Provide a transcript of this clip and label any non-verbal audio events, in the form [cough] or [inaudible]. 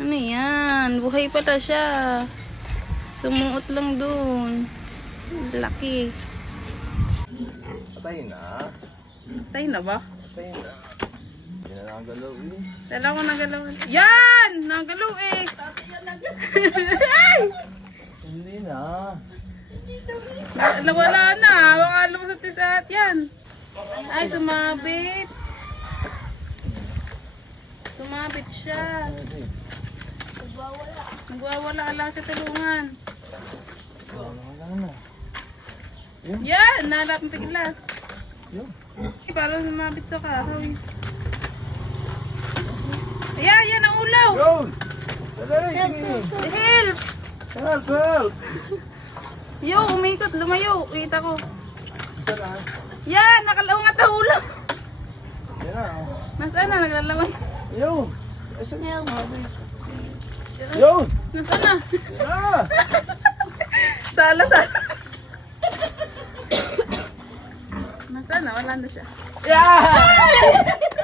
Ano yan? Buhay pala siya. Tumuot lang dun. Laki. Patay na. Tayo na ba? Patay na. Hindi na nakagalaw eh. Dala ko nagalaw. Yan! Nagalaw eh. Hindi na. Wala, wala na. Baka lumusot sa at yan. Ay, sumabit. Sumabit siya. Nagwawala ka lang sa tulungan. Wala na. Yan! Nalap ang piglas. Yun. Eh, Parang sumabit sa kahoy. Ayan, yan ang ulaw. Yun! Help! Help! Help! Yo, umikot, lumayo. Kita ko. Isa na. Yan, nakalaungat ang ulaw. Yan na. Nasaan na, naglalaway. Yun! Isa na yan. Habi. Yun! Nasaan na? Na! [laughs] Sala, [coughs] na? Wala na siya. Yeah! [laughs]